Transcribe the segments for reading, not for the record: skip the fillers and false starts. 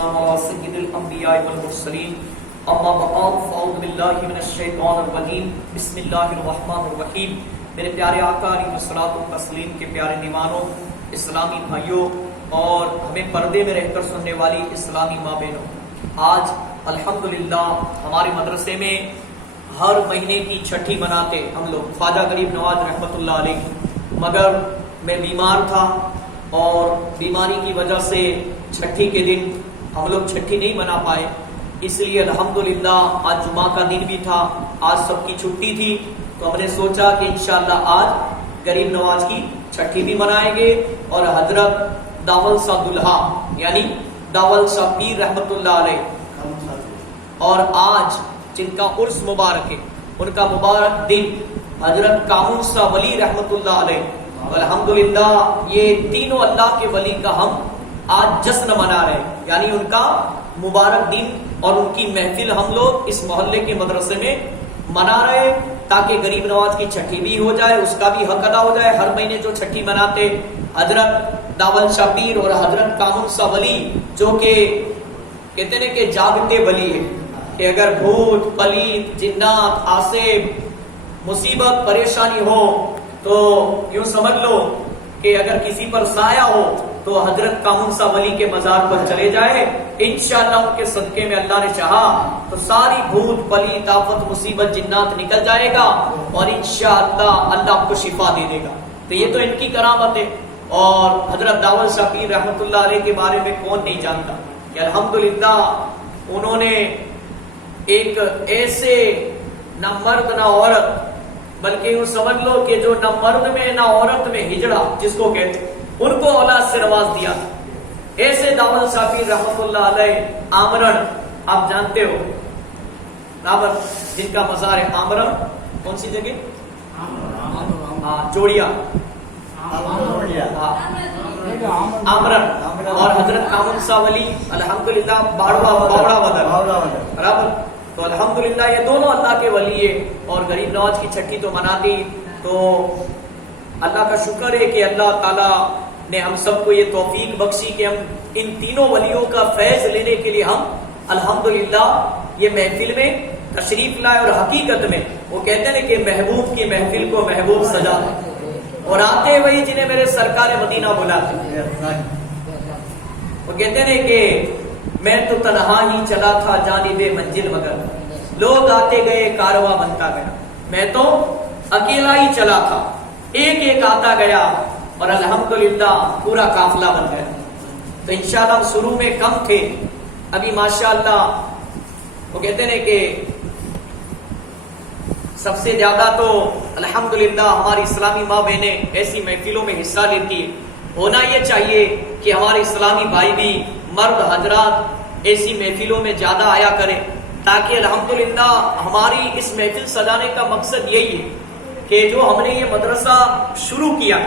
سید الانبیاء والمرسلین اما بعد فاعوذ باللہ من الشیطان الرجیم بسم اللہ الرحمن الرحیم۔ میرے پیارے آقا علیہ الصلوۃ والتسلیم کے پیارے دیوانوں، اسلامی بھائیوں اور ہمیں پردے میں رہ کر سننے والی اسلامی ماں بہنوں، آج الحمدللہ ہمارے مدرسے میں ہر مہینے کی چھٹی مناتے ہم لوگ خواجہ غریب نواز رحمۃ اللہ علیہ، مگر میں بیمار تھا اور بیماری کی وجہ سے چھٹی کے دن ہم لوگ چھٹی نہیں منا پائے، اس لیے الحمدللہ آج جمعہ کا دن بھی تھا، آج سب کی چھٹی تھی، تو ہم نے سوچا کہ انشاءاللہ آج غریب نواز کی چھٹی بھی منائیں گے اور حضرت داول صاحب دلہا یعنی داول صاحب پیر رحمۃ اللہ علیہ اور آج جن کا عرس مبارک ہے ان کا مبارک دن حضرت کامون صاحب ولی رحمۃ اللہ علیہ، الحمدللہ یہ تینوں اللہ کے ولی کا ہم آج جشن منا رہے ہیں، یعنی ان کا مبارک دن اور ان کی محفل ہم لوگ اس محلے کے مدرسے میں منا رہے ہیں تاکہ غریب نواز کی چھٹی بھی ہو جائے، اس کا بھی حق ادا ہو جائے۔ ہر مہینے جو چھٹی مناتے حضرت داول شاہ پیر اور حضرت کامون صاحب ولی جو کہ کہتے ہیں کہ جاگتے ولی ہے، کہ اگر بھوت پلیت جنات آسیب مصیبت پریشانی ہو تو یوں سمجھ لو کہ اگر کسی پر سایہ ہو تو حضرت کامون صاحب ولی کے مزار پر چلے جائے، انشاءاللہ ان کے صدقے میں اللہ نے چاہا تو ساری بھوت پلیت آفت مصیبت جنات نکل جائے گا اور انشاءاللہ اللہ آپ کو شفا دے دے گا۔ تو یہ تو ان کی کرامت ہے، اور حضرت داول صاحب پیر رحمۃ اللہ علیہ کے بارے میں کون نہیں جانتا کہ الحمدللہ انہوں نے ایک ایسے نہ مرد نہ عورت، بلکہ یوں سمجھ لو کہ جو نہ مرد میں نہ عورت میں ہجڑا جس کو کہتے ان کو اولاد سے نواز دیا، ایسے داول صاحب پیر رحمۃ اللہ علیہ آمرن، آپ جانتے ہو رابر جن کا مزار ہے آمرن، کون سی جگہ؟ جوڑیا آمرن، اور حضرت کامون صاحب ولی الحمدللہ باوڑا ودر برابر۔ تو الحمدللہ یہ دونوں اللہ کے ولی ہے، اور غریب نواز کی چھٹی تو منا دی، تو اللہ کا شکر ہے کہ اللہ تعالیٰ نے ہم سب کو یہ توفیق بخشی کہ ہم ان تینوں ولیوں کا فیض لینے کے لیے ہم الحمدللہ یہ محفل میں تشریف لائے، اور حقیقت میں وہ کہتے ہیں کہ محبوب کی محفل کو محبوب سجا اور آتے وہی جنہیں میرے سرکار مدینہ بلاتے، وہ کہتے ہیں کہ میں تو تنہا ہی چلا تھا جانب منزل مگر لوگ آتے گئے کارواں بنتا گیا، میں تو اکیلا ہی چلا تھا ایک ایک آتا گیا اور الحمدللہ پورا قافلہ بن گیا۔ تو انشاءاللہ ہم شروع میں کم تھے، ابھی ماشاءاللہ وہ کہتے ہیں کہ سب سے زیادہ تو الحمدللہ ہماری اسلامی ماں بہنیں ایسی محفلوں میں حصہ لیتی ہے۔ ہونا یہ چاہیے کہ ہمارے اسلامی بھائی بھی مرد حضرات ایسی محفلوں میں زیادہ آیا کریں، تاکہ الحمدللہ ہماری اس محفل سجانے کا مقصد یہی ہے کہ جو ہم نے یہ مدرسہ شروع کیا،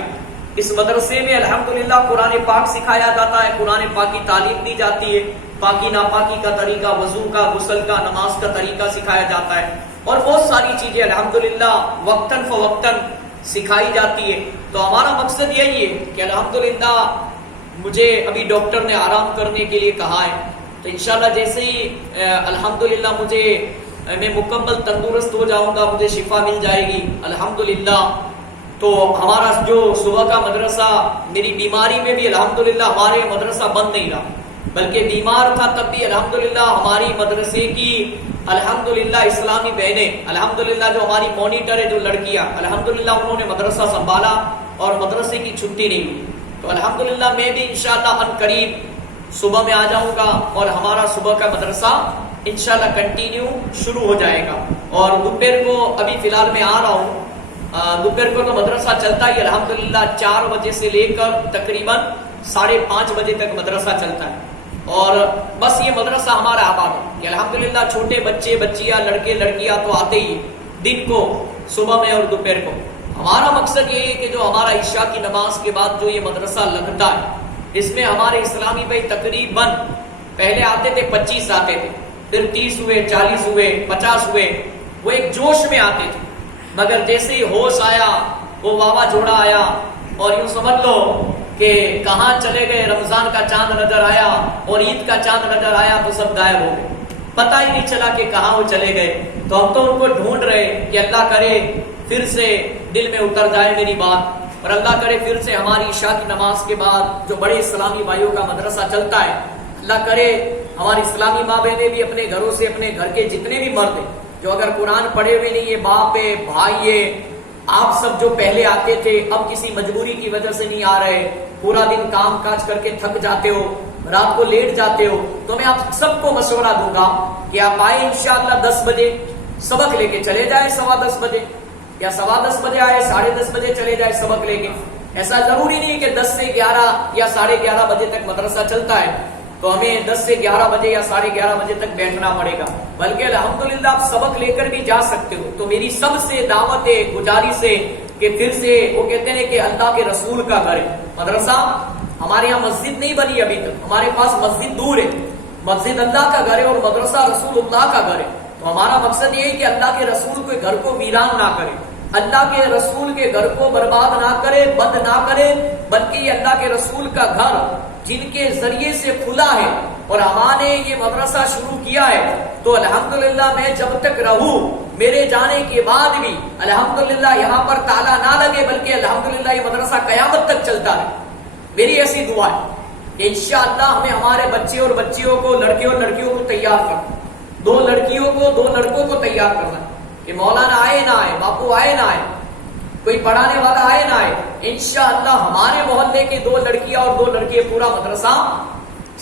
اس مدرسے میں الحمدللہ قرآن پاک سکھایا جاتا ہے، قرآن پاک کی تعلیم دی جاتی ہے، پاکی ناپاکی کا طریقہ، وضو کا، غسل کا، نماز کا طریقہ سکھایا جاتا ہے، اور بہت ساری چیزیں الحمدللہ وقتاً فوقتاً سکھائی جاتی ہے۔ تو ہمارا مقصد یہی ہے کہ الحمدللہ مجھے ابھی ڈاکٹر نے آرام کرنے کے لیے کہا ہے، تو انشاءاللہ جیسے ہی الحمدللہ میں مکمل تندرست ہو جاؤں گا، مجھے شفا مل جائے گی الحمدللہ۔ تو ہمارا جو صبح کا مدرسہ، میری بیماری میں بھی الحمدللہ ہمارے مدرسہ بند نہیں رہا، بلکہ بیمار تھا تب بھی الحمدللہ ہماری مدرسے کی الحمدللہ اسلامی بہنیں، الحمدللہ جو ہماری مانیٹر ہے جو لڑکیاں، الحمدللہ انہوں نے مدرسہ سنبھالا اور مدرسے کی چھٹی نہیں ہوئی۔ تو الحمدللہ میں بھی انشاءاللہ ان قریب صبح میں آ جاؤں گا اور ہمارا صبح کا مدرسہ انشاءاللہ کنٹینیو شروع ہو جائے گا، اور دوپہر کو ابھی فی الحال میں آ رہا ہوں، دوپہر کو تو مدرسہ چلتا ہی الحمدللہ 4 بجے سے لے کر تقریباً 5:30 بجے تک مدرسہ چلتا ہے، اور بس یہ مدرسہ ہمارا آباد ہے کہ الحمدللہ چھوٹے بچے بچیاں لڑکے لڑکیاں تو آتے ہی دن کو صبح میں اور دوپہر کو۔ ہمارا مقصد یہ ہے کہ جو ہمارا عشاء کی نماز کے بعد جو یہ مدرسہ لگتا ہے، اس میں ہمارے اسلامی بھائی تقریباً پہلے آتے تھے 25 آتے تھے، پھر 30 ہوئے، 40 ہوئے، 50 ہوئے، وہ ایک جوش میں آتے تھے، مگر جیسے ہی ہوش آیا وہ واوا جوڑا آیا، اور یوں سمجھ لو کہ کہاں چلے گئے، رمضان کا چاند نظر آیا اور عید کا چاند نظر آیا تو سب غائب ہو گئے، پتہ ہی نہیں چلا کہ کہاں وہ چلے گئے۔ تو ہم تو ان کو ڈھونڈ رہے کہ اللہ کرے پھر سے دل میں اتر جائے میری بات، اور اللہ کرے پھر سے ہماری عشاء کی نماز کے بعد جو بڑے اسلامی بھائیوں کا مدرسہ چلتا ہے، اللہ کرے ہماری اسلامی ماں بہنیں بھی اپنے گھروں سے، اپنے گھر کے جتنے بھی مرد ہیں جو اگر قرآن پڑھے ہوئے نہیں ہے، باپ ہے، بھائی ہے، آپ سب جو پہلے آتے تھے اب کسی مجبوری کی وجہ سے نہیں آ رہے، پورا دن کام کاج کر کے تھک جاتے ہو، رات کو لیٹ جاتے ہو، تو میں آپ سب کو مشورہ دوں گا کہ آپ آئے انشاءاللہ 10 بجے سبق لے کے چلے جائے، 10:15 بجے یا 10:15 بجے آئے، 10:30 بجے چلے جائے سبق لے کے۔ ایسا ضروری نہیں کہ 10 سے 11 یا 11:30 بجے تک مدرسہ چلتا ہے تو ہمیں 10 سے 11 بجے یا 11:30 بجے تک بیٹھنا پڑے گا، بلکہ الحمدللہ آپ سبق لے کر بھی جا سکتے ہو۔ تو میری سب سے دعوت ہے، گزارش ہے کہ پھر سے وہ کہتے ہیں کہ اللہ کے رسول کا گھر ہے مدرسہ، ہمارے یہاں مسجد نہیں بنی ابھی تک، ہمارے پاس مسجد دور ہے، مسجد اللہ کا گھر ہے اور مدرسہ رسول اللہ کا گھر ہے۔ تو ہمارا مقصد یہ ہے کہ اللہ کے رسول کے گھر کو ویران نہ کرے، اللہ کے رسول کے گھر کو برباد نہ کرے، بند نہ کرے، بلکہ یہ اللہ کے رسول کا گھر جن کے ذریعے سے کھلا ہے اور ہمارے یہ مدرسہ شروع کیا ہے، تو الحمدللہ میں جب تک رہوں، میرے جانے کے بعد بھی الحمدللہ یہاں پر تالا نہ لگے، بلکہ الحمدللہ یہ مدرسہ قیامت تک چلتا ہے۔ میری ایسی دعا ہے کہ انشاءاللہ ہمیں ہمارے بچے اور بچیوں کو، لڑکے اور لڑکیوں کو تیار کرنا، 2 لڑکیوں کو 2 لڑکوں کو تیار کرنا کہ مولانا آئے نہ آئے، باپو آئے نہ آئے، کوئی پڑھانے والا آئے نہ آئے، انشاءاللہ ہمارے محلے کے 2 لڑکیاں اور 2 لڑکے پورا مدرسہ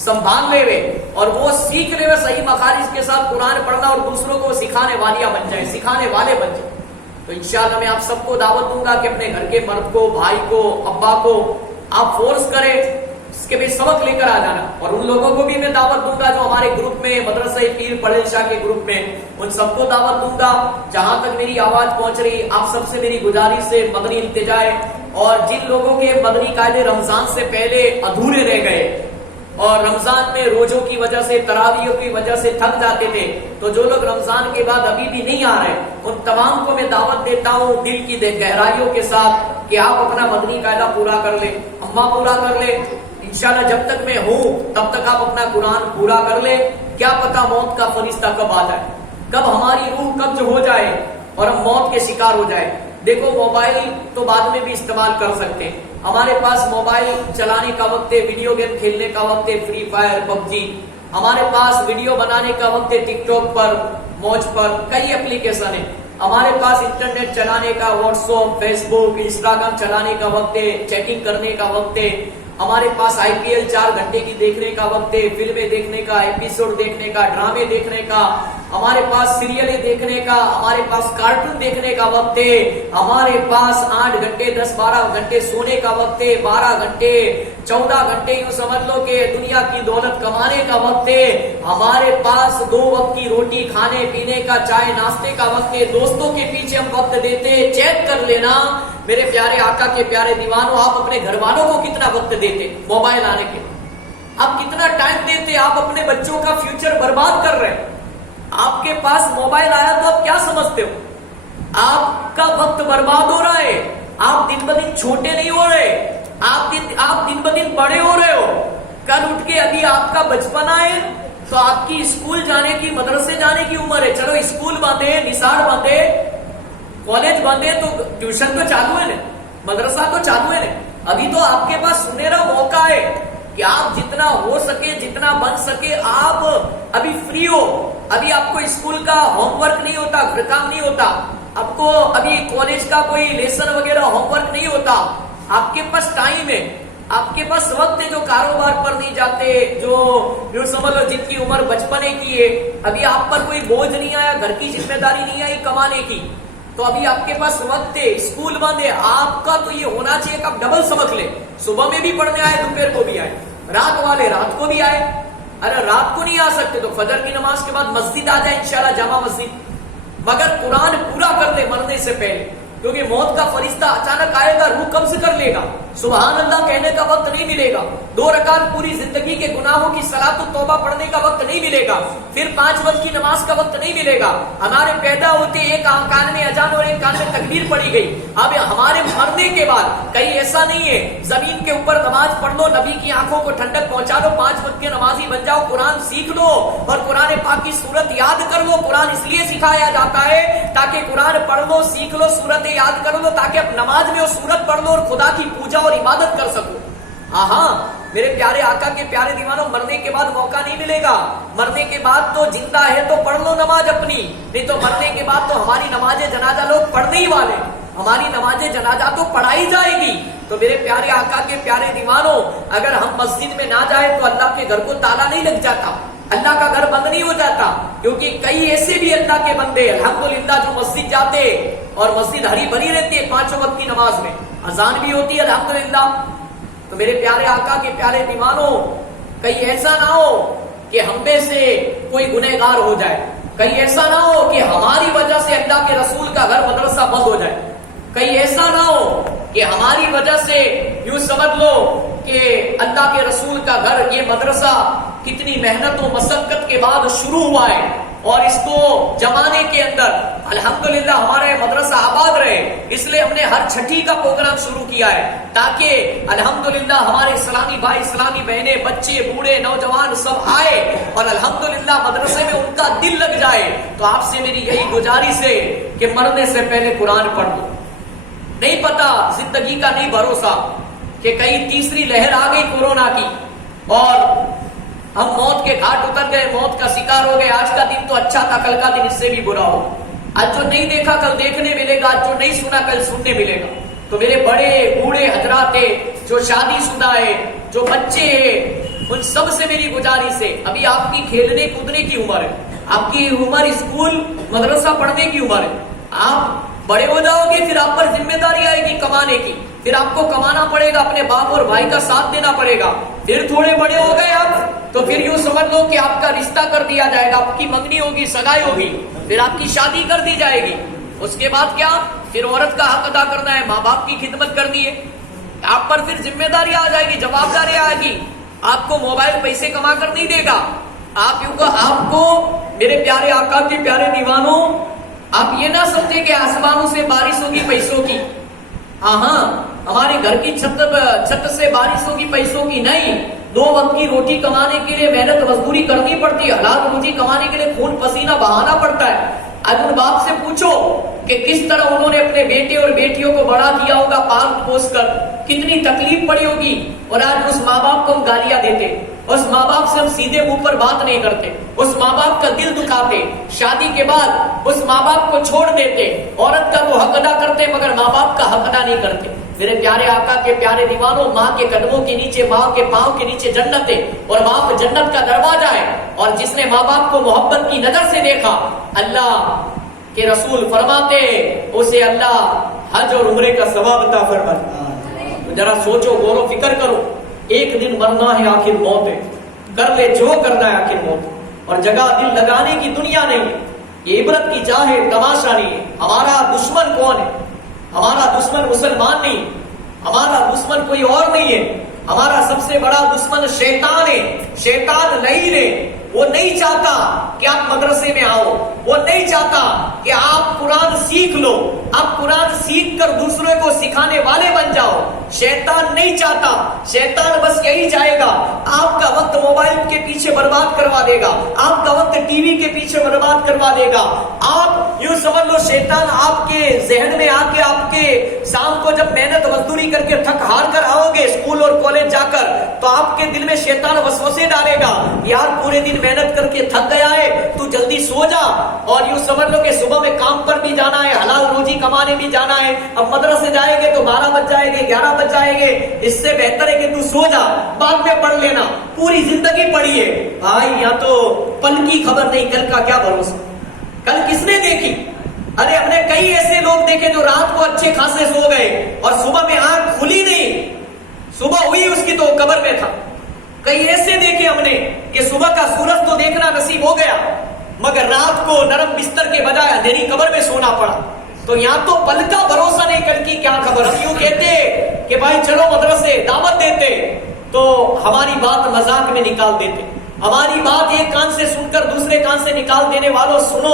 سنبھال لے ہوئے اور وہ سیکھ لے ہوئے صحیح مخارج کے ساتھ قرآن پڑھنا اور دوسروں کو سکھانے والیاں بن جائیں، سکھانے والے بن جائیں۔ تو انشاءاللہ میں آپ سب کو دعوت دوں گا کہ اپنے گھر کے مرد کو، بھائی کو، ابا کو آپ فورس کریں، اس کے بھی سبق لے کر آ جانا، اور ان لوگوں کو بھی میں دعوت دوں گا جو ہمارے گروپ میں مدرسہ پیر پڑھے شاہ کے گروپ میں، ان سب کو دعوت دوں گا۔ جہاں تک میری آواز پہنچ رہی، آپ سب سے میری گزارش سے مدنی التجا ہے، اور جن لوگوں کے مدنی قاعدے رمضان سے پہلے ادھورے رہ گئے اور رمضان میں روزوں کی وجہ سے، تراویحوں کی وجہ سے تھک جاتے تھے، تو جو لوگ رمضان کے بعد ابھی بھی نہیں آ رہے، ان تمام کو میں دعوت دیتا ہوں دل کی گہرائیوں کے ساتھ کہ آپ اپنا مدنی قاعدہ پورا کر لیں، اماں پورا کر لیں، انشاءاللہ جب تک میں ہوں تب تک آپ اپنا قرآن پورا کر لیں۔ کیا پتا موت کا فرشتہ کب آ جائے، کب ہماری روح قبض ہو جائے اور ہم موت کے شکار ہو جائے۔ دیکھو موبائل تو بعد میں بھی استعمال کر سکتے ہیں، ہمارے پاس موبائل چلانے کا وقت ہے، ویڈیو گیم کھیلنے کا وقت ہے، فری فائر، پبجی، ہمارے پاس ویڈیو بنانے کا وقت ہے، ٹک ٹاک پر، موج پر کئی اپلیکیشن ہیں، ہمارے پاس انٹرنیٹ چلانے کا، واٹس ایپ، فیس بک، انسٹاگرام چلانے کا وقت ہے، چیٹنگ کرنے کا وقت ہے، ہمارے پاس IPL 4 گھنٹے کی دیکھنے کا وقت ہے، فلمیں دیکھنے کا، ایپیسوڈ دیکھنے کا، ڈرامے دیکھنے کا، ہمارے پاس سیریلیں دیکھنے کا، ہمارے پاس کارٹون دیکھنے کا وقت ہے، ہمارے پاس 8 گھنٹے 10-12 گھنٹے سونے کا وقت ہے، 12 گھنٹے 14 گھنٹے یوں سمجھ لو کہ دنیا کی دولت کمانے کا وقت ہے، ہمارے پاس 2 وقت کی روٹی کھانے پینے کا، چائے ناشتے کا وقت ہے، دوستوں کے پیچھے ہم وقت دیتے ہیں۔ چیک کر لینا میرے پیارے آقا کے پیارے دیوانوں، آپ اپنے گھر والوں کو کتنا وقت دیتے موبائل آنے کے، آپ کتنا ٹائم دیتے، آپ اپنے بچوں کا فیوچر برباد کر رہے ہیں۔ آپ کے پاس موبائل آیا تو آپ کیا سمجھتے ہو؟ آپ کا وقت برباد ہو رہا ہے، آپ دن بدن چھوٹے نہیں ہو رہے، آپ دن بدن بڑے ہو رہے ہو۔ کل اٹھ کے ابھی آپ کا بچپنا ہے تو آپ کی اسکول جانے کی، مدرسے جانے کی عمر ہے، چلو اسکول بندے، نثار بندے، کالج بندے، تو ٹیوشن تو چالو ہے نا، مدرسہ تو چالو ہے نا، ابھی تو آپ کے پاس سنہرا موقع ہے کہ آپ جتنا ہو سکے، جتنا بن سکے، آپ ابھی فری ہو، ابھی آپ کو اسکول کا ہوم ورک نہیں ہوتا، گھر کام نہیں ہوتا، آپ کو ابھی کالج کا کوئی لیسن وغیرہ ہوم ورک نہیں ہوتا، آپ کے پاس ٹائم ہے، آپ کے پاس وقت ہے، جو کاروبار پر نہیں جاتے، جو سمجھ لو جن کی عمر بچپنے کی ہے، ابھی آپ پر کوئی بوجھ نہیں آیا، گھر کی ذمہ داری نہیں آئی کمانے کی، تو ابھی آپ کے پاس وقت ہے، اسکول بند ہے، آپ کا تو یہ ہونا چاہیے کہ آپ ڈبل سبق لیں، صبح میں بھی پڑھنے آئے، دوپہر کو بھی آئے، رات والے رات کو بھی آئے، اگر رات کو نہیں آ سکتے تو فجر کی نماز کے بعد مسجد آ جائے، انشاءاللہ جامع مسجد، مگر قرآن پورا کر دے مرنے سے پہلے، کیونکہ موت کا فرشتہ اچانک آئے گا، روح قبض کر لے گا، سبحان اللہ کہنے کا وقت نہیں ملے گا، 2 رکعت پوری زندگی کے گناہوں کی صلاۃ التوبہ پڑھنے کا وقت نہیں ملے گا، پھر 5 وقت کی نماز کا وقت نہیں ملے گا۔ ہمارے پیدا ہوتے ایک کان میں اذان اور ایک کان میں تکبیر پڑھی گئی، اب ہمارے مرنے کے بعد کہیں ایسا نہیں ہے زمین کے اوپر نماز پڑھ لو، نبی کی آنکھوں کو ٹھنڈک پہنچا لو، 5 وقت کے نمازی بن جاؤ، قرآن سیکھ لو اور قرآن پاک کی سورت یاد کر لو۔ قرآن اس لیے سکھایا جاتا ہے تاکہ قرآن پڑھ لو، سیکھ لو، سورت یاد کر لو، تاکہ اب نماز میں وہ سورت پڑھ لو اور خدا کی پوجا اور عبادت کر سکو۔ ہاں میرے پیارے آقا کے پیارے دیوانوں، مرنے کے بعد موقع نہیں ملے گا، مرنے کے بعد تو زندہ ہے تو پڑھ لو نماز اپنی، نہیں تو مرنے کے بعد تو ہماری نماز جنازہ لوگ پڑھنے ہی والے، ہماری نماز جنازہ تو پڑھائی جائے گی۔ تو میرے پیارے آقا کے پیارے دیوانوں، اگر ہم مسجد میں نہ جائیں تو اللہ کے گھر کو تالا نہیں لگ جاتا، اللہ کا گھر بند نہیں ہو جاتا، کیونکہ کئی ایسے بھی اللہ کے بندے الحمدللہ جو مسجد جاتے اور مسجد ہری بھری رہتی ہے 5 وقت کی نماز میں، اذان بھی ہوتی ہے الحمدللہ۔ تو میرے پیارے آقا کے پیارے دیوانوں، کہیں ایسا نہ ہو کہ ہم میں سے کوئی گنہگار ہو جائے، کہیں ایسا نہ ہو کہ ہماری وجہ سے اللہ کے رسول کا گھر مدرسہ بند ہو جائے، کہیں ایسا نہ ہو کہ ہماری وجہ سے یوں سمجھ لو کہ اللہ کے رسول کا گھر یہ مدرسہ کتنی محنت و مشقت کے بعد شروع ہوا ہے اور اس کو زمانے کے اندر الحمدللہ ہمارے مدرسہ آباد رہے، اس لیے ہم نے ہر چھٹی کا پروگرام شروع کیا ہے تاکہ الحمدللہ ہمارے اسلامی بھائی اسلامی بہنیں بچے بوڑھے نوجوان سب آئے اور الحمدللہ مدرسے میں ان کا دل لگ جائے۔ تو آپ سے میری یہی گزارش ہے کہ مرنے سے پہلے قرآن پڑھ لو، نہیں پتا زندگی کا نہیں بھروسہ کہ کہیں تیسری لہر آ گئی کورونا کی اور ہم موت کے گھاٹ اتر گئے، موت کا شکار ہو گئے، آج کا دن تو اچھا تھا کل کا دن اس سے بھی برا ہو، آج جو نہیں دیکھا کل دیکھنے ملے گا، آج جو نہیں سنا کل سننے ملے گا۔ تو میرے بڑے بوڑھے حضرات ہیں، جو شادی شدہ ہے، جو بچے ہیں، ان سب سے میری گزارش ہے، ابھی آپ کی کھیلنے کودنے کی عمر ہے، آپ کی عمر اسکول مدرسہ پڑھنے کی عمر ہے، آپ بڑے ہو جاؤ گے پھر آپ پر ذمہ داری آئے گی کمانے کی، پھر آپ کو کمانا پڑے گا، اپنے باپ اور بھائی کا ساتھ دینا پڑے گا، پھر تھوڑے بڑے ہو گئے آپ تو پھر یوں سمجھ لو کہ آپ کا رشتہ کر دیا جائے گا، آپ کی منگنی ہوگی، سگائی ہوگی، پھر آپ کی شادی کر دی جائے گی، اس کے بعد کیا، پھر عورت کا حق ادا کرنا ہے، ماں باپ کی خدمت کرنی ہے، آپ پر پھر ذمہ داری آ جائے گی، جوابداری آئے گی، آپ کو موبائل پیسے کما کر نہیں دے گا، آپ کو میرے پیارے آقا کے پیارے دیوانوں، آپ یہ نہ سمجھے کہ آسمانوں سے بارش ہوگی پیسوں کی، ہاں ہمارے گھر کی چھت سے بارش ہوگی پیسوں کی نہیں، 2 وقت کی روٹی کمانے کے لیے محنت مزدوری کرنی پڑتی ہے، حلال روزی کمانے کے لیے خون پسینہ بہانا پڑتا ہے۔ آج ان باپ سے پوچھو کہ کس طرح انہوں نے اپنے بیٹے اور بیٹیوں کو بڑا کیا ہوگا پال پوس کر، کتنی تکلیف پڑی ہوگی، اور آج اس ماں باپ کو ہم گالیاں دیتے، اس ماں باپ سے ہم سیدھے منہ پر بات نہیں کرتے، اس ماں باپ کا دل دکھاتے، شادی کے بعد اس ماں باپ کو چھوڑ دیتے، عورت کا تو حق ادا کرتے مگر ماں باپ کا حق ادا نہیں کرتے۔ میرے پیارے آقا کے پیارے دیوانوں، ماں کے قدموں کے نیچے، ماں کے پاؤں کے نیچے جنت ہے اور باپ جنت کا دروازہ ہے، اور جس نے ماں باپ کو محبت کی نظر سے دیکھا، اللہ کے رسول فرماتے اسے اللہ حج اور عمرے کا ثواب عطا فرمائے۔ تو ذرا سوچو، غور و فکر کرو، ایک دن مرنا ہے، آخر موت ہے، کر لے جو کرنا ہے، آخر موت، اور جگہ دل لگانے کی دنیا نہیں، یہ عبرت کی جا ہے، تماشا نہیں ہے۔ ہمارا دشمن کون ہے؟ ہمارا دشمن مسلمان نہیں، ہمارا دشمن کوئی اور نہیں ہے، ہمارا سب سے بڑا دشمن شیطان ہے، شیطان لعین ہے۔ وہ نہیں چاہتا کہ آپ مدرسے میں آؤ، وہ نہیں چاہتا کہ آپ قرآن سیکھ لو، آپ قرآن سیکھ کر دوسروں کو سکھانے والے بن جاؤ، شیطان نہیں چاہتا، شیطان بس یہی چاہے گا آپ کا وقت موبائل کے پیچھے برباد کروا دے گا، آپ کا وقت ٹی وی کے پیچھے برباد کروا دے گا۔ آپ یوں سمجھ لو شیطان آپ کے ذہن میں آ کے، آپ کے شام کو جب محنت مزدوری کر کے تھک ہار کر آؤ گے اسکول اور کالج جا کر، تو آپ کے دل میں شیطان وسوسے ڈالے گا، یار پورے دن محنت کر کے تھک گیا ہے، تو جلدی سو جا، اور یوں سمجھ لو کہ صبح میں کام پر بھی جانا ہے، حلال روزی کمانے بھی جانا ہے، اب مدرسے جائیں گے تو 12 بج جائیں گے، 11 بج جائیں گے، اس سے بہتر ہے کہ تو سو جا، بعد میں پڑھ لینا، پوری زندگی پڑھی ہے۔ بھائی یا تو پل کی خبر نہیں، کل کا کیا بھروسہ، کل کس نے دیکھی؟ ارے ہم نے کئی ایسے لوگ دیکھے جو رات کو اچھے خاصے سو گئے اور صبح میں آنکھ کھلی نہیں، صبح ہوئی اس کی تو قبر میں تھا۔ کئی ایسے دیکھے ہم نے کہ صبح کا سورج تو دیکھنا نصیب ہو گیا مگر رات کو نرم بستر کے بجائے اندھیری قبر میں سونا پڑا۔ تو یہاں تو پل کا بھروسہ نہیں، کل کی کیا خبر۔ ہم یوں کہتے کہ بھائی چلو مدرسے دعوت دیتے، تو ہماری بات مذاق میں نکال دیتے. ہماری بات ایک کان سے سن کر دوسرے کان سے نکال دینے والوں سنو،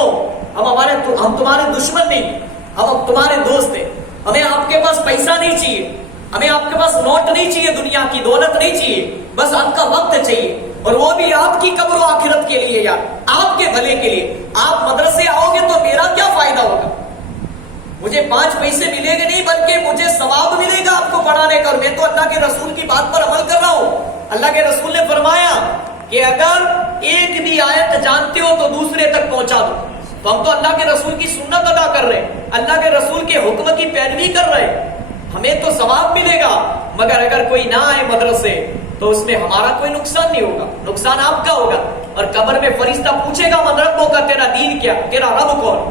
ہم تمہارے دشمن نہیں، ہم تمہارے دوست ہیں. ہمیں آپ کے پاس پیسہ نہیں چاہیے، ہمیں آپ کے پاس نوٹ نہیں چاہیے، دنیا کی دولت نہیں چاہیے، بس آپ کا وقت چاہیے، اور وہ بھی آپ کی قبر و آخرت کے لیے، یار آپ کے بھلے کے لیے. آپ مدرسے آؤ گے تو میرا کیا فائدہ ہوگا؟ مجھے 5 پیسے ملیں گے نہیں، بلکہ مجھے ثواب ملے گا آپ کو پڑھانے کا، اور میں تو اللہ کے رسول کی بات پر عمل کر رہا ہوں. اللہ کے رسول نے فرمایا کہ اگر ایک بھی آیت جانتے ہو تو دوسرے تک پہنچا دو. تو ہم تو اللہ کے رسول کی سنت ادا کر رہے ہیں، اللہ کے رسول کے حکم کی پیروی کر رہے ہیں، ہمیں تو ثواب ملے گا. مگر اگر کوئی نہ آئے مدرسے تو اس میں ہمارا کوئی نقصان نہیں ہوگا، نقصان آپ کا ہوگا. اور قبر میں فرشتہ پوچھے گا من ربوں کا، تیرا دین کیا، تیرا رب کون؟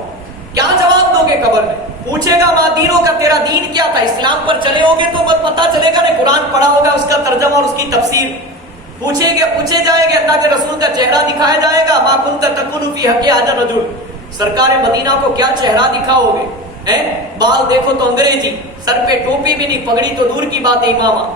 کیا جواب دو گے قبر میں؟ پوچھے گا ماں دینوں کا، تیرا دین کیا تھا؟ اسلام پر چلے ہوگے تو پتا چلے گا نے قرآن پڑھا ہوگا، اس کا ترجمہ اور اس کی تفسیر پوچھے جائے گے، اللہ کے رسول کا چہرہ دکھایا جائے گا. ما کنت تقول فی حق ھذا الرجل، سرکار مدینہ کو کیا چہرہ دکھاؤ گے؟ بال دیکھو تو انگریزی، سر پہ ٹوپی بھی نہیں، پگڑی تو دور کی بات ہے امامہ،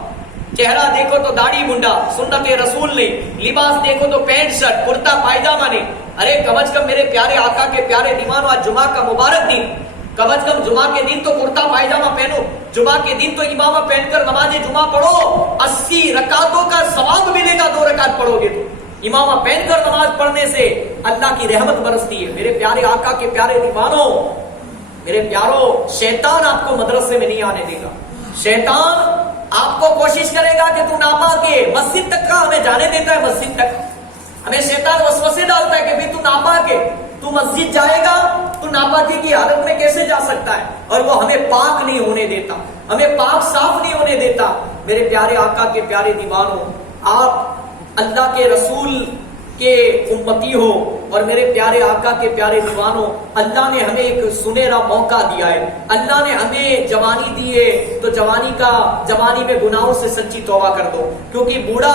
چہرہ دیکھو تو داڑھی منڈا، سنت رسول نہیں، لباس دیکھو تو پینٹ شرٹ کرتا پائجامہ نہیں. ارے کم از کم میرے پیارے آقا کے پیارے دیوانو، آج جمعہ کا مبارک دن، کم از کم جمعہ کے دن تو کرتا پائجامہ پہنو، جمعہ کے دن تو امامہ پہن کر نماز جمعہ پڑھو. 80 رکعتوں کا ثواب ملے گا 2 رکعت پڑھو گے تو. امامہ پہن کر نماز پڑھنے سے اللہ کی رحمت برستی ہے. میرے پیارے آقا کے پیارے دیوانوں، میرے پیارو، شیطان آپ کو مدرسے میں نہیں آنے دے گا. شیطان آپ کو کوشش کرے گا کہ تو ناپاک ہے، مسجد تک کا ہمیں جانے دیتا ہے، مسجد تک ہمیں شیطان وسوسے ڈالتا ہے کہ بھی تو ناپاک ہے، تو مسجد جائے گا تو ناپاکی کی حالت میں کیسے جا سکتا ہے؟ اور وہ ہمیں پاک نہیں ہونے دیتا، ہمیں پاک صاف نہیں ہونے دیتا. میرے پیارے آقا کے پیارے دیوانوں، آپ اللہ کے رسول کے امتی ہو، اور میرے پیارے آقا کے پیارے دیوانوں، اللہ نے ہمیں ایک سنہرا موقع دیا ہے. اللہ نے ہمیں جوانی دی ہے، تو جوانی میں گناہوں سے سچی توبہ کر دو، کیونکہ بوڑھا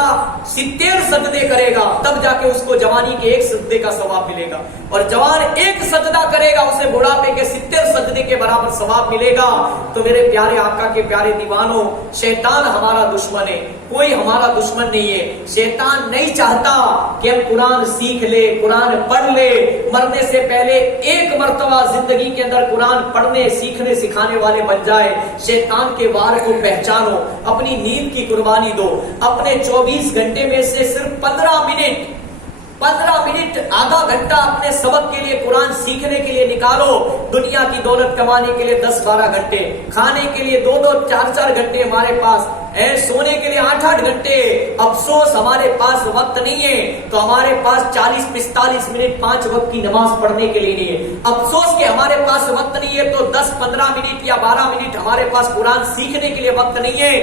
70 سجدے کرے گا تب جا کے اس کو جوانی کے 1 سجدے کا ثواب ملے گا، اور جوان 1 سجدہ کرے گا اسے بڑھاپے کے 70 سجدے کے برابر ثواب ملے گا. تو میرے پیارے آقا کے پیارے دیوانوں، شیطان ہمارا دشمن ہے، کوئی ہمارا دشمن نہیں ہے. شیطان نہیں چاہتا کہ ہم قرآن سیکھ لے، قرآن پڑھ لے، مرنے سے پہلے 1 مرتبہ زندگی کے اندر قرآن پڑھنے سیکھنے سکھانے والے بن جائے. شیطان کے وار کو پہچانو، اپنی نیند کی قربانی دو، اپنے 24 گھنٹے میں سے صرف 15 منٹ آدھا گھنٹہ اپنے سبق کے لیے، قرآن سیکھنے کے لیے نکالو. دنیا کی دولت کمانے کے لیے 10-12 گھنٹے، کھانے کے لیے 2-2 4-4 گھنٹے ہمارے پاس، سونے کے لیے 8-8 گھنٹے. افسوس ہمارے پاس وقت نہیں ہے، تو ہمارے پاس 40-45 منٹ 5 وقت کی نماز پڑھنے کے لیے نہیں ہے. افسوس کہ ہمارے پاس وقت نہیں ہے، تو 10-15 منٹ یا 12 منٹ ہمارے پاس قرآن سیکھنے کے لیے وقت نہیں ہے.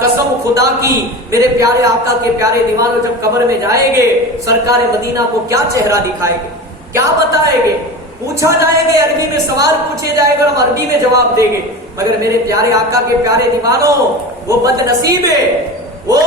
قسم خدا کی، میرے پیارے آقا کے پیارے دیوانوں، جب قبر میں جائیں گے، سرکار مدینہ کو کیا چہرہ دکھائے گے، کیا بتائیں گے؟ پوچھا جائے گے، عربی میں سوال پوچھے جائے گا، ہم عربی میں جواب دیں گے. مگر میرے پیارے آقا کے پیارے دیوانوں، وہ بد نصیب ہے، وہ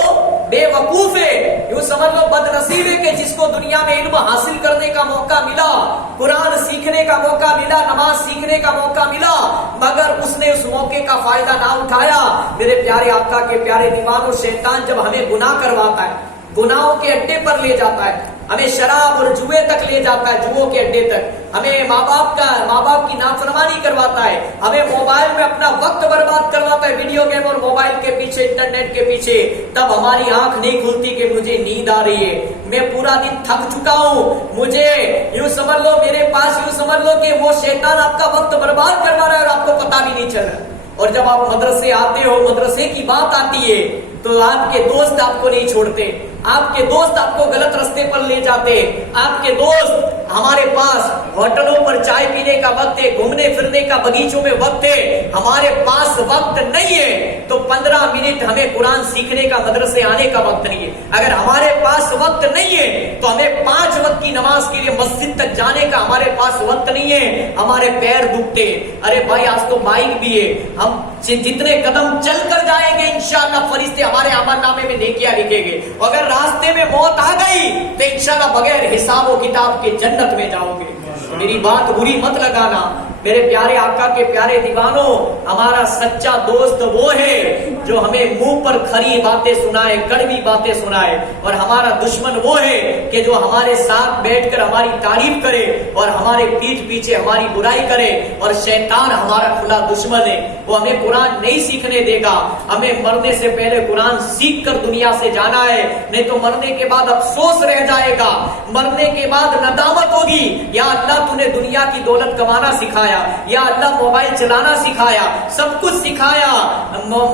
بے وقوف ہے، یوں سمجھ لو بد نصیب ہے کہ جس کو دنیا میں علم حاصل کرنے کا موقع ملا، قرآن سیکھنے کا موقع ملا، نماز سیکھنے کا موقع ملا، مگر اس نے اس موقع کا فائدہ نہ اٹھایا. میرے پیارے آقا کے پیارے دیوانوں، شیطان جب ہمیں گناہ کرواتا ہے، گناہوں کے اڈے پر لے جاتا ہے، ہمیں شراب اور جوئے تک لے جاتا ہے، جوؤں کے اڈے تک، ہمیں ماں باپ کی نافرمانی کرواتا ہے، ہمیں موبائل میں اپنا وقت برباد کرواتا ہے، ویڈیو گیم اور موبائل کے پیچھے، انٹرنیٹ کے پیچھے. تب ہماری آنکھ نہیں کھلتی کہ مجھے نیند آ رہی ہے، میں پورا دن تھک چکا ہوں، مجھے یوں سمجھ لو میرے پاس، یوں سمجھ لو کہ وہ شیطان آپ کا وقت برباد کروا رہا ہے اور آپ کو پتا بھی نہیں چل رہا. اور جب آپ مدرسے آتے ہو، مدرسے کی بات آتی ہے، تو آپ کے دوست آپ کو نہیں چھوڑتے، آپ کے دوست آپ کو غلط رستے پر لے جاتے، آپ کے دوست، ہمارے پاس ہوٹلوں پر چائے پینے کا وقت ہے، گھومنے پھرنے کا بغیچوں میں وقت ہے، ہمارے پاس وقت نہیں ہے، تو 15 منٹ ہمیں قرآن سیکھنے کا، مدرسے آنے کا وقت نہیں ہے. اگر ہمارے پاس وقت نہیں ہے تو ہمیں 5 وقت کی نماز کے لیے مسجد تک جانے کا ہمارے پاس وقت نہیں ہے، ہمارے پیر دکھتے. ارے بھائی آج تو بائک بھی ہے، ہم جتنے قدم چل کر جائیں گے انشاءاللہ فرشتے ہمارے عمل نامے میں نیکیاں لکھیں گے. اگر راستے میں موت آ گئی تو انشاءاللہ بغیر حساب و کتاب کے جنت میں جاؤ گے. میری بات بری مت لگانا، میرے پیارے آقا کے پیارے دیوانوں، ہمارا سچا دوست وہ ہے جو ہمیں منہ پر کھری باتیں سنائے، کڑوی باتیں سنائے، اور ہمارا دشمن وہ ہے کہ جو ہمارے ساتھ بیٹھ کر ہماری تعریف کرے اور ہمارے پیٹھ پیچھے ہماری برائی کرے۔ اور شیطان ہمارا کھلا دشمن ہے، وہ ہمیں قرآن نہیں سیکھنے دے گا۔ ہمیں مرنے سے پہلے قرآن سیکھ کر دنیا سے جانا ہے، نہیں تو مرنے کے بعد افسوس رہ جائے گا، مرنے کے بعد ندامت ہوگی۔ یا اللہ تو نے دنیا کی دولت کمانا سکھایا، یا اللہ موبائل چلانا سکھایا، سب کچھ سکھایا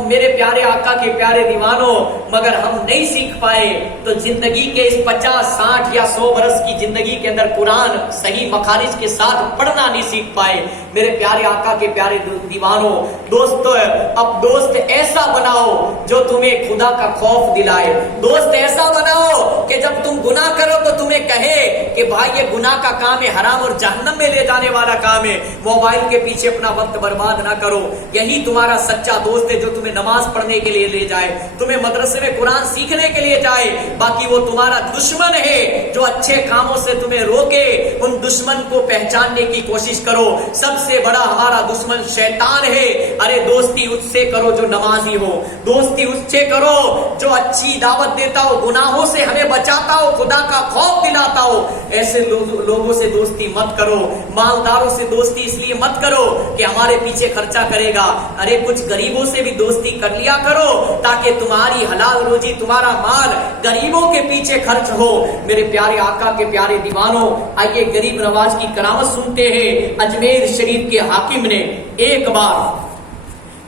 میرے پیارے آقا کے پیارے دیوانوں، مگر ہم نہیں سیکھ پائے۔ تو زندگی کے اس 50، 60 یا 100 برس کی زندگی کے اندر قرآن صحیح مخارج کے ساتھ پڑھنا نہیں سیکھ پائے۔ میرے پیارے آقا کے پیارے دیوانوں، اب دوست ایسا بناؤ جو تمہیں خدا کا خوف دلائے۔ دوست ایسا بناؤ کہ جب تم گناہ کرو تو تمہیں کہے کہ بھائی یہ گناہ کا کام ہے، حرام اور جہنم میں لے جانے والا کام ہے، موبائل کے پیچھے اپنا وقت برباد نہ کرو۔ یہی تمہارا سچا دوست ہے جو تمہیں نماز پڑھنے کے لیے لے جائے، تمہیں مدرسے میں قرآن سیکھنے کے لیے جائے۔ باقی وہ تمہارا دشمن ہے جو اچھے کاموں سے تمہیں روکے۔ ان دشمن کو پہچاننے کی کوشش کرو۔ سب سے بڑا ہمارا دشمن شیطان ہے۔ ارے دوستی اس سے کرو جو نمازی ہو، دوستی اس سے کرو جو اچھی دعوت دیتا ہو، گناہوں سے ہمیں بچاتا ہو، خدا کا خوف دلاتا ہو۔ ایسے لوگوں سے دوستی مت کرو، مالداروں سے دوستی اس لیے مت کرو کہ ہمارے پیچھے خرچہ کرے گا۔ ارے کچھ غریبوں سے بھی دوستی کر لیا کرو تاکہ تمہاری حلال روزی، تمہارا مال غریبوں کے پیچھے خرچ ہو۔ میرے پیارے آقا کے پیارے دیوانوں، آئیے غریب نواز کی کرامت سنتے ہیں۔ اجمیر شریف کے حاکم نے ایک بار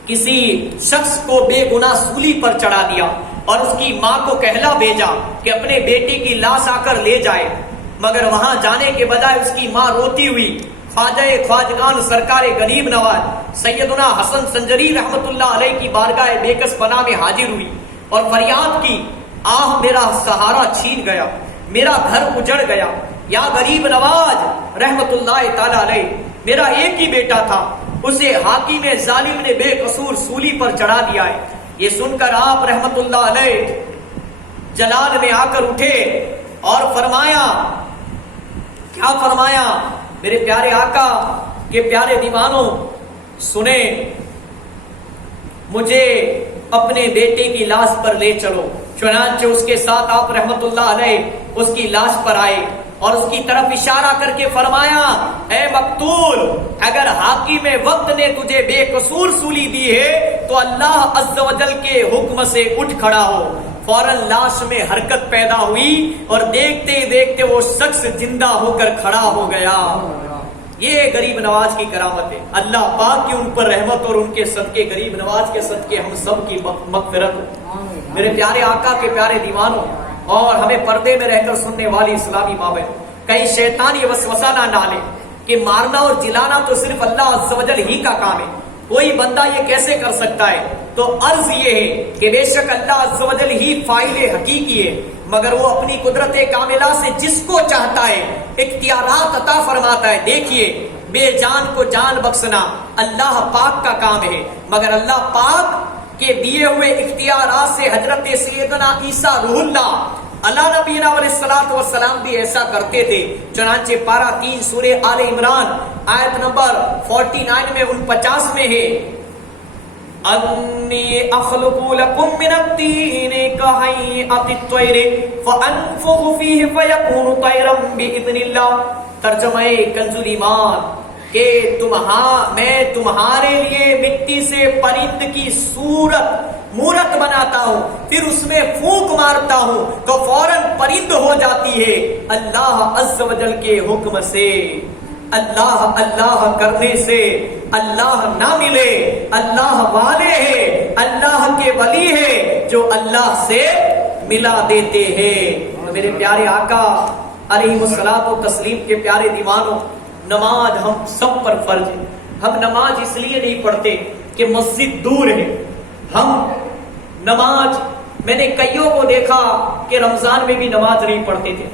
کسی شخص کو بے گناہ سولی پر چڑھا دیا اور اس کی ماں کو کہلا بھیجا کہ اپنے بیٹے کی لاش آ کر لے جائے، مگر وہاں جانے کے بجائے اس کی ماں روتی ہوئی خواجہ خواجگان سرکار غریب نواز سیدنا حسن سنجری رحمت اللہ علیہ کی بارگاہ بیکس پناہ میں حاضر ہوئی اور فریاد کی، آہ میرا سہارا چھین گیا، میرا گھر اجڑ گیا، یا غریب نواز رحمت اللہ تعالی علیہ، میرا ایک ہی بیٹا تھا، اسے حاکم ظالم نے بے قصور سولی پر چڑھا دیا ہے۔ یہ سن کر آپ رحمت اللہ علیہ جلال میں آ کر اٹھے اور فرمایا، کیا فرمایا؟ میرے پیارے آقا کے پیارے دیوانوں سنیں، مجھے اپنے بیٹے کی لاش پر لے چلو۔ چنانچہ اس کے ساتھ آپ رحمت اللہ علیہ اس کی لاش پر آئے اور اس کی طرف اشارہ کر کے فرمایا، اے مقتول، اگر حاکم وقت نے تجھے بے قصور سولی دی ہے تو اللہ عز و جل کے حکم سے اٹھ کھڑا ہو۔ فوراً لاش میں حرکت پیدا ہوئی اور دیکھتے ہی دیکھتے وہ شخص زندہ ہو کر کھڑا ہو گیا۔ یہ غریب نواز کی کرامت ہے۔ اللہ پاک کی ان پر رحمت اور ان کے صدقے، غریب نواز کے صدقے ہم سب کی مغفرت ہو۔ میرے پیارے آقا کے پیارے دیوانوں اور ہمیں پردے میں رہ کر سننے والی اسلامی ماں بہن، کہیں شیطان یہ وسوسہ نہ ڈالے کہ مارنا اور جلانا تو صرف اللہ عز و جل ہی کا کام ہے، کوئی بندہ یہ کیسے کر سکتا ہے؟ تو عرض یہ ہے کہ بے شک اللہ عز و جل ہی فاعل حقیقی ہے، مگر وہ اپنی قدرت کاملہ سے جس کو چاہتا ہے اختیارات عطا فرماتا ہے۔ دیکھیے، بے جان کو جان بخشنا اللہ پاک کا کام ہے، مگر اللہ پاک کے دیے ہوئے اختیارات سے حضرت سیدنا عیسیٰ روح اللہ اللہ نبینا علیہ الصلوۃ والسلام بھی ایسا کرتے تھے۔ چنانچہ پارہ 3 سورہ آل عمران آیت نمبر 49 میں 49 میں ہے، انی اخلق لکم من الطین کہیئۃ الطیر فانفخ فیہ فیکون طیرا باذن اللہ۔ ترجمہ کنز ایمان کہ میں تمہارے لیے مٹی سے پرند کی مورت بناتا ہوں، پھر اس میں پھونک مارتا ہوں تو فوراً پرند ہو جاتی ہے اللہ عز و جل کے حکم سے۔ اللہ اللہ کرنے سے اللہ نہ ملے، اللہ والے ہیں، اللہ کے ولی ہیں جو اللہ سے ملا دیتے ہیں۔ میرے پیارے آقا علیہ الصلوۃ والتسلیم کے پیارے دیوانوں، نماز ہم سب پر فرض ہے۔ ہم نماز اس لیے نہیں پڑھتے کہ مسجد دور ہے، ہم نماز، میں نے کئیوں کو دیکھا کہ رمضان میں بھی نماز نہیں پڑھتے تھے،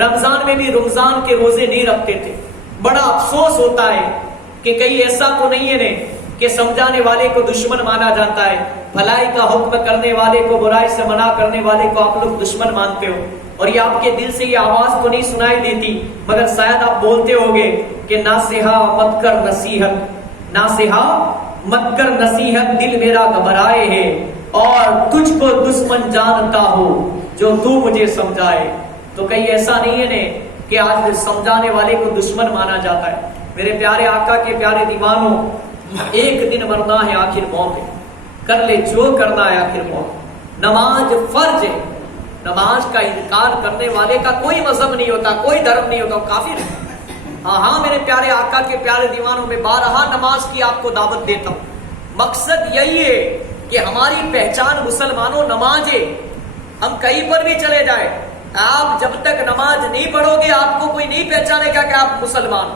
رمضان میں بھی رمضان کے روزے نہیں رکھتے تھے۔ بڑا افسوس ہوتا ہے کہ کہیں ایسا تو نہیں ہے کہ سمجھانے والے کو دشمن مانا جاتا ہے، بھلائی کا حکم کرنے والے کو برائی سے منع کرنے والے کو آپ لوگ دشمن مانتے ہو، اور یہ آپ کے دل سے یہ آواز تو نہیں سنائی دیتی، مگر شاید آپ بولتے ہوگے کہ ناصحہ مت کر نصیحت، ناصحہ مت کر نصیحت، دل میرا گھبرائے ہے، اور تجھ کو دشمن جانتا ہو جو تو مجھے سمجھائے۔ تو کہیں ایسا نہیں ہے نا کہ آج سمجھانے والے کو دشمن مانا جاتا ہے۔ میرے پیارے آقا کے پیارے دیوانوں، ایک دن مرنا ہے، آخر موت ہے، کر لے جو کرنا ہے، آخر موت۔ نماز فرض ہے، نماز کا انکار کرنے والے کا کوئی مذہب نہیں ہوتا، کوئی دھرم نہیں ہوتا، وہ کافر ہے۔ ہاں میرے پیارے آقا کے پیارے دیوانوں، میں بارہا نماز کی آپ کو دعوت دیتا ہوں۔ مقصد یہی ہے کہ ہماری پہچان مسلمانوں نماز ہے۔ ہم کہیں پر بھی چلے جائیں، آپ جب تک نماز نہیں پڑھو گے آپ کو کوئی نہیں پہچانے گا کہ آپ مسلمان۔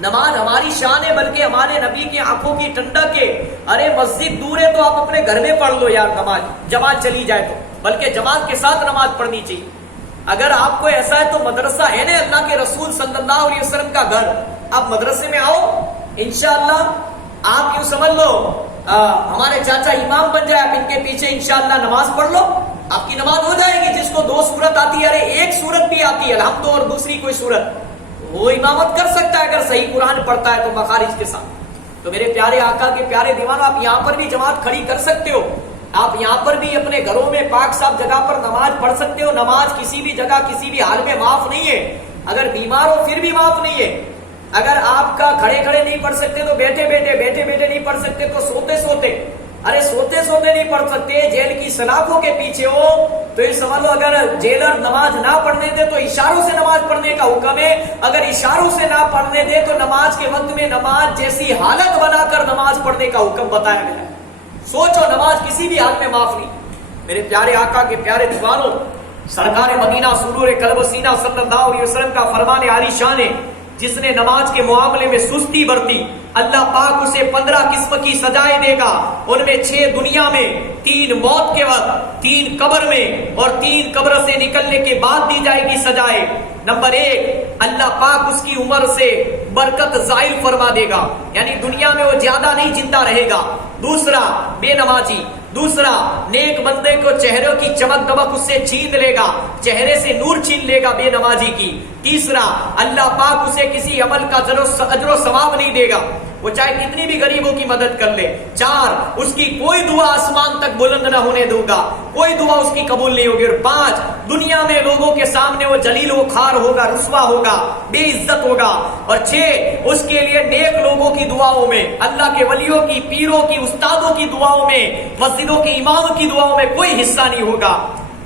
نماز ہماری شان ہے، بلکہ ہمارے نبی کی آنکھوں کی ٹھنڈک ہے۔ ارے مسجد دور ہے تو آپ اپنے گھر میں پڑھ لو یار، نماز جماعت چلی جائے تو، بلکہ جماعت کے ساتھ نماز پڑھنی چاہیے۔ اگر آپ کو ایسا ہے تو مدرسہ ہے نا اللہ کے رسول صلی اللہ علیہ وسلم کا گھر، آپ مدرسے میں آؤ، انشاءاللہ آپ یوں سمجھ لو ہمارے چاچا امام بن جائے، آپ ان کے پیچھے انشاءاللہ نماز پڑھ لو، آپ کی نماز ہو جائے گی۔ جس کو 2 سورت آتی ہے، ارے 1 سورت بھی آتی ہے الحمد، اور دوسری کوئی سورت، وہ امامت کر سکتا ہے اگر صحیح قرآن پڑھتا ہے تو مخارج کے ساتھ۔ تو میرے پیارے آقا کے پیارے دیوانوں، آپ یہاں پر بھی جماعت کھڑی کر سکتے ہو، آپ یہاں پر بھی اپنے گھروں میں پاک صاف جگہ پر نماز پڑھ سکتے ہو۔ نماز کسی بھی جگہ کسی بھی حال میں معاف نہیں ہے، اگر بیمار ہو پھر بھی معاف نہیں ہے۔ اگر آپ کا کھڑے کھڑے نہیں پڑھ سکتے تو بیٹھے بیٹھے نہیں پڑھ سکتے تو سوتے سوتے، ارے سوتے سوتے نہیں پڑھ سکتے، جیل کی سلاخوں کے پیچھے ہو تو یہ سمجھ لو اگر جیلر نماز نہ پڑھنے دے تو اشاروں سے نماز پڑھنے کا حکم ہے، اگر اشاروں سے نہ پڑھنے دے تو نماز کے وقت میں نماز جیسی حالت بنا کر نماز پڑھنے کا حکم بتایا گیا ہے۔ سوچو نماز کسی بھی حال میں معاف نہیں۔ میرے پیارے آقا کے پیارے دیوانوں، سرکار مدینہ سرور قلب سینہ صلی اللہ علیہ وسلم کا فرمان عالی شان ہے، جس نے نماز کے معاملے میں سستی برتی اللہ پاک اسے 15 قسم کی سزائیں دے گا۔ ان میں 6 دنیا میں، 3 موت کے وقت، 3 قبر میں، اور 3 قبر سے نکلنے کے بعد دی جائے گی سزائیں۔ نمبر 1، اللہ پاک اس کی عمر سے برکت زائل فرما دے گا، یعنی دنیا میں وہ زیادہ نہیں زندہ رہے گا۔ دوسرا، بے نمازی۔ دوسرا، نیک بندے کو چہروں کی چمک دمک اس سے چھین لے گا، چہرے سے نور چھین لے گا بے نمازی کی۔ تیسرا، اللہ پاک اسے کسی عمل کا اجر و ثواب نہیں دے گا، وہ چاہے کتنی بھی غریبوں کی مدد کر لے۔ 4، اس کی کوئی دعا آسمان تک بلند نہ ہونے دوں گا، کوئی دعا اس کی قبول نہیں ہوگی۔ اور 5، دنیا میں لوگوں کے سامنے وہ جلیل و خوار ہوگا، رسوا ہوگا، بے عزت ہوگا۔ اور 6، اس کے لیے نیک لوگوں کی دعاؤں میں، اللہ کے ولیوں کی، پیروں کی، استادوں کی دعاؤں میں، مسجدوں کے امام کی دعاؤں میں کوئی حصہ نہیں ہوگا۔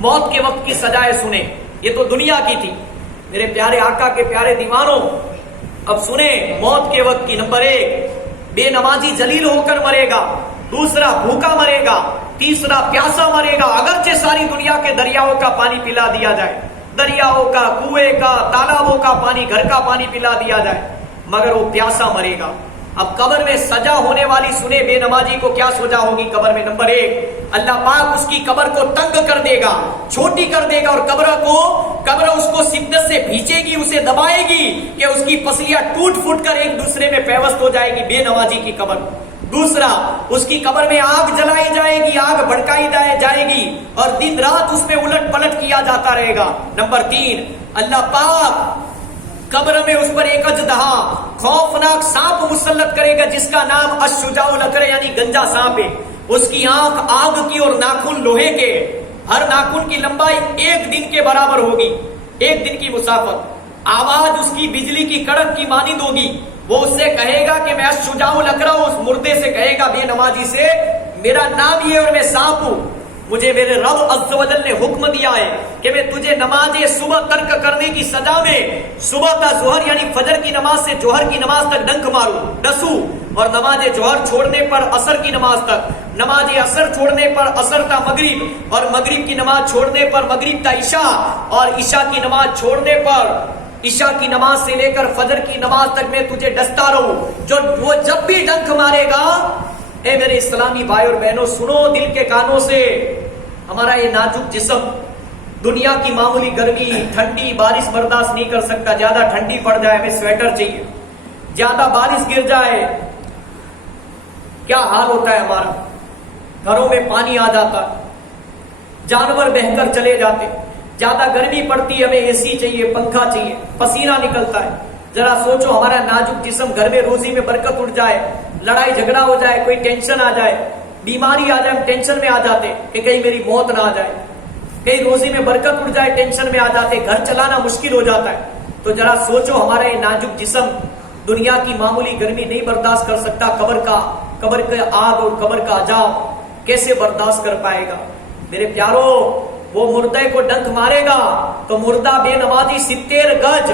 موت کے وقت کی سزائیں سنیں، یہ تو دنیا کی تھی۔ میرے پیارے آقا کے پیارے دیوانوں، اب سنیں موت کے وقت کی۔ نمبر 1، بے نمازی ذلیل ہو کر مرے گا۔ دوسرا، بھوکا مرے گا۔ تیسرا، پیاسا مرے گا، اگرچہ ساری دنیا کے دریاؤں کا پانی پلا دیا جائے، دریاؤں کا، کنویں کا، تالابوں کا پانی، گھر کا پانی پلا دیا جائے، مگر وہ پیاسا مرے گا۔ اب قبر میں سزا ہونے والی سنے بے نمازی کو کیا سزا ہوگی قبر میں۔ نمبر 1، اللہ پاک اس کی قبر کو تنگ کر دے گا، چھوٹی کر دے گا، اور قبر اس کو شدت سے بھینچے گی، اسے دبائے گی کہ اس کی پسلیاں ٹوٹ پھوٹ کر ایک دوسرے میں پیوست ہو جائے گی بے نمازی کی قبر۔ دوسرا، اس کی قبر میں آگ جلائی جائے گی، آگ بھڑکائی جائے گی، اور دن رات اس میں الٹ پلٹ کیا جاتا رہے گا۔ نمبر 3، اللہ پاک قبر میں اس پر ایک اژدہا خوفناک سانپ مسلط کرے گا، جس کا نام الشجاع الاکر یعنی گنجا سانپ ہے۔ اس کی آنکھ آگ کی اور ناخن لوہے کے، ہر ناخن کی لمبائی 1 دن کے برابر ہوگی، 1 دن کی مسافت۔ آواز اس کی بجلی کی کڑک کی مانند ہوگی۔ وہ اس سے کہے گا کہ میں الشجاع الاکر ہوں، اس مردے سے کہے گا بے نمازی سے، میرا نام یہ اور میں سانپ ہوں، مجھے میرے رب عز و جل نے حکم دیا ہے کہ میں تجھے نماز صبح ترک کرنے کی سزا میں صبح تا ظہر یعنی فجر کی نماز سے جوہر کی نماز تک ڈنک ماروں، ڈسوں، اور نماز جوہر چھوڑنے پر عصر کی نماز تک، نماز عصر چھوڑنے پر عصر تا مغرب، اور مغرب کی نماز چھوڑنے پر مغرب تا عشاء، اور عشاء کی نماز چھوڑنے پر عشاء کی نماز سے لے کر فجر کی نماز تک میں تجھے ڈستا رہوں۔ وہ جب بھی ڈنک مارے گا، اے میرے اسلامی بھائی اور بہنوں سنو دل کے کانوں سے، ہمارا یہ نازک جسم دنیا کی معمولی گرمی، ٹھنڈی، بارش برداشت نہیں کر سکتا۔ زیادہ ٹھنڈی پڑ جائے ہمیں سویٹر چاہیے، زیادہ بارش گر جائے کیا حال ہوتا ہے ہمارا، گھروں میں پانی آ جاتا، جانور بہہ کر چلے جاتے، زیادہ گرمی پڑتی ہے ہمیں اے سی چاہیے، پنکھا چاہیے، پسینہ نکلتا ہے۔ ذرا سوچو ہمارا نازک جسم، گھر میں روزی میں برکت اٹھ جائے، لڑائی جھگڑا ہو جائے، کوئی ٹینشن آ جائے، بیماری آ جائے، ہم ٹینشن میں آ جاتے کہ کہیں میری موت نہ آ جائے، کہیں روزی میں برکت اٹھ جائے، ٹینشن میں آ جاتے، گھر چلانا مشکل ہو جاتا ہے. تو ذرا سوچو ہمارا یہ نازک جسم دنیا کی معمولی گرمی نہیں برداشت کر سکتا، قبر کا آگ اور قبر کا عذاب کیسے برداشت کر پائے گا؟ میرے پیارو، وہ مردے کو ڈنک مارے گا تو مردہ بے نمازی 70 گج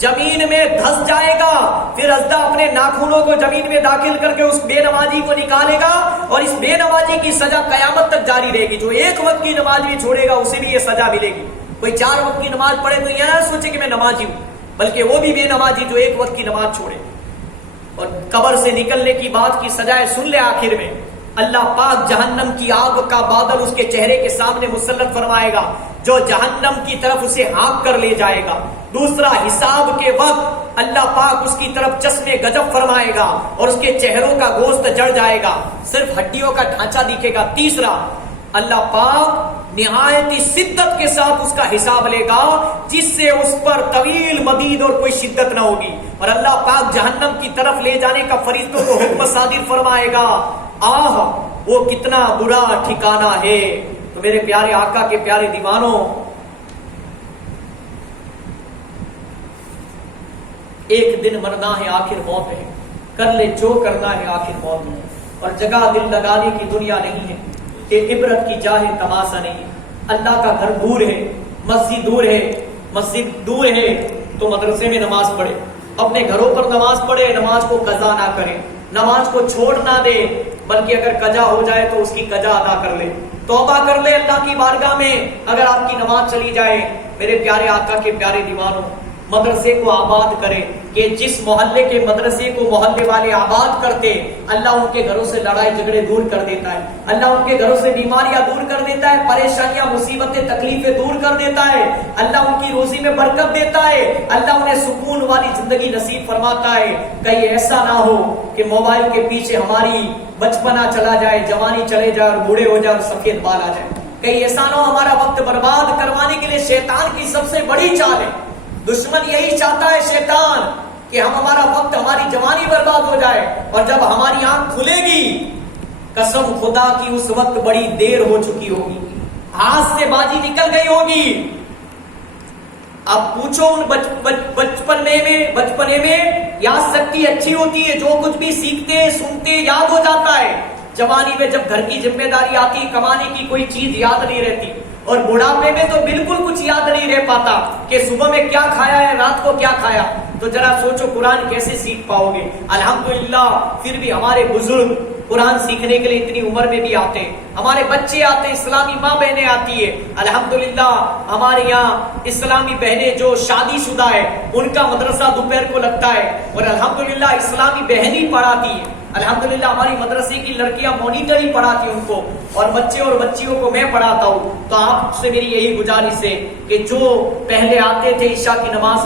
زمین میں دھس جائے گا، پھر ازدہ اپنے ناخنوں کو زمین میں داخل کر کے اس بے نمازی کو نکالے گا، اور اس بے نمازی کی سزا قیامت تک جاری رہے گی. جو ایک وقت کی نماز بھی چھوڑے گا اسے بھی یہ سزا ملے گی. کوئی 4 وقت کی نماز پڑھے تو یہ نہ سوچے کہ میں نمازی ہوں، بلکہ وہ بھی بے نمازی جو ایک وقت کی نماز چھوڑے. اور قبر سے نکلنے کی بات کی سزائے سن لے. آخر میں اللہ پاک جہنم کی آگ کا بادل اس کے چہرے کے سامنے مسلط فرمائے گا، جو جہنم کی طرف اسے ہانک کر لے جائے گا. دوسرا، حساب کے وقت اللہ پاک اس کی طرف چشمے غضب فرمائے گا اور اس کے چہروں کا گوشت جڑ جائے گا، صرف ہڈیوں کا ڈھانچہ دکھے گا. تیسرا، اللہ پاک نہایت شدت کے ساتھ اس کا حساب لے گا، جس سے اس پر طویل مدید اور کوئی شدت نہ ہوگی. اور اللہ پاک جہنم کی طرف لے جانے کا فرشتوں کو حکم صادر فرمائے گا. آہ، وہ کتنا برا ٹھکانہ ہے. تو میرے پیارے آقا کے پیارے دیوانوں، ایک دن مرنا ہے، آخر موت ہے. کر لے جو کرنا ہے، آخر موت ہے. اور جگہ دل لگانے کی دنیا نہیں ہے، کہ عبرت کی جاہ تماشا نہیں. اللہ کا گھر دور ہے، مسجد دور ہے تو مدرسے میں نماز پڑھے، اپنے گھروں پر نماز پڑھے، نماز کو قضا نہ کرے، نماز کو چھوڑ نہ دے، بلکہ اگر قضا ہو جائے تو اس کی قضا ادا کر لے، توبہ کر لے اللہ کی بارگاہ میں. اگر آپ کی نماز چلی جائے، میرے پیارے آقا کے پیارے دیوانوں، مدرسے کو آباد کرے، کہ جس محلے کے مدرسے کو محلے والے آباد کرتے، اللہ ان کے گھروں سے لڑائی جھگڑے دور کر دیتا ہے، اللہ ان کے گھروں سے بیماریاں دور کر دیتا ہے، پریشانیاں مصیبتیں تکلیفیں دور کر دیتا ہے، اللہ ان کی روزی میں برکت دیتا ہے، اللہ انہیں سکون والی زندگی نصیب فرماتا ہے. کہیں ایسا نہ ہو کہ موبائل کے پیچھے ہماری بچپنا چلا جائے، جوانی چلے جائے اور بوڑھے ہو جائے اور سفید بال آ جائے. کہیں ایسا نہ ہو ہمارا وقت برباد کروانے کے لیے شیطان کی سب سے بڑی چال ہے. دشمن یہی چاہتا ہے شیطان کہ ہمارا وقت، ہماری جوانی برباد ہو جائے، اور جب ہماری آنکھ کھلے گی، قسم خدا کی اس وقت بڑی دیر ہو چکی ہوگی، ہاتھ سے بازی نکل گئی ہوگی. اب پوچھو ان بچپنے میں یاد شکتی اچھی ہوتی ہے، جو کچھ بھی سیکھتے سنتے یاد ہو جاتا ہے. جوانی میں جب گھر کی ذمہ داری آتی، کمانے کی کوئی چیز یاد نہیں رہتی، اور بڑھاپے میں تو بالکل کچھ یاد نہیں رہ پاتا کہ صبح میں کیا کھایا ہے، رات کو کیا کھایا. تو ذرا سوچو قرآن کیسے سیکھ پاؤ گے؟ الحمدللہ پھر بھی ہمارے بزرگ قرآن سیکھنے کے لیے اتنی عمر میں بھی آتے ہیں، ہمارے بچے آتے ہیں، اسلامی ماں بہنیں آتی ہے. الحمدللہ ہمارے یہاں اسلامی بہنیں جو شادی شدہ ہے ان کا مدرسہ دوپہر کو لگتا ہے، اور الحمدللہ اسلامی بہنیں پڑھاتی ہیں. الحمدللہ ہماری مدرسے کی لڑکیاں مانیٹر ہی پڑھاتی ان کو، اور بچے اور بچیوں کو میں پڑھاتا ہوں. تو آپ سے میری یہی گزارش ہے کہ جو پہلے آتے تھے عشاء کی نماز